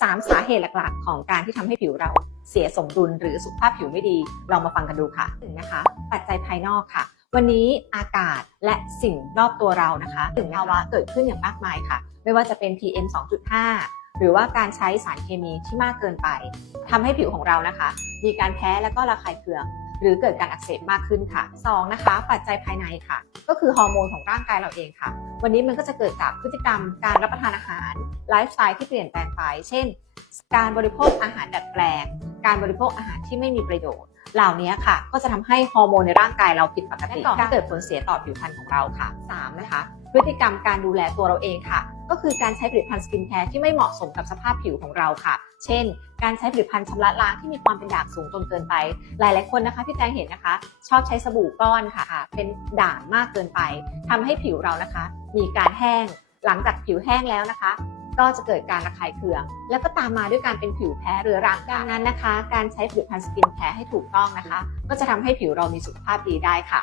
3 สาเหตุหลักๆ ของการที่ทำให้ผิวเราเสียสมดุลหรือสุขภาพผิวไม่ดีลองมาฟังกันดูค่ะหนึ่งนะคะ ปัจจัยภายนอกค่ะ วันนี้อากาศและสิ่งรอบตัวเรานะคะถึงภาวะเกิดขึ้นอย่างมากมายค่ะ ไม่ว่าจะเป็น PM 2.5 หรือว่าการใช้สารเคมีที่มากเกินไปทำให้ผิวของเรานะคะ มีการแพ้แล้วก็ระคายเคืองหรือเกิดการอักเสบมากขึ้นค่ะสองนะคะ ปัจจัยภายในค่ะ ก็คือฮอร์โมนของร่างกายเราเองค่ะ วันนี้มันก็จะเกิดจากพฤติกรรมการรับประทานอาหารไลฟ์สไตล์ที่เปลี่ยนแปลงไป เช่น การบริโภคอาหารดัดแปลง การบริโภคอาหารที่ไม่มีประโยชน์ เหล่านี้ค่ะ ก็จะทำให้ฮอร์โมนในร่างกายเราผิดปกติและก่อให้เกิดผลเสียต่อผิวพรรณของเราค่ะสามนะคะพฤติกรรมการดูแลตัวเราเองค่ะ ก็คือการใช้ผลิตภัณฑ์สกินแคร์ที่ไม่เหมาะสมกับสภาพผิวของเราค่ะ เช่น การใช้ผลิตภัณฑ์ชำระล้างที่มีความเป็นด่างสูงจนเกินไป หลาย ๆ คนนะคะที่แจงเห็นนะคะ ชอบใช้สบู่ก้อนค่ะ เป็นด่างมากเกินไปทำให้ผิวเรานะคะ มีการแห้ง หลังจากผิวแห้งแล้วนะคะก็จะเกิดการระคายเคือง แล้วก็ตามมาด้วยการเป็นผิวแพ้เรื้อรังดังนั้นนะคะ การใช้ผลิตภัณฑ์สกินแคร์ให้ถูกต้องนะคะ ก็จะทำให้ผิวเรามีสุขภาพดีได้ค่ะ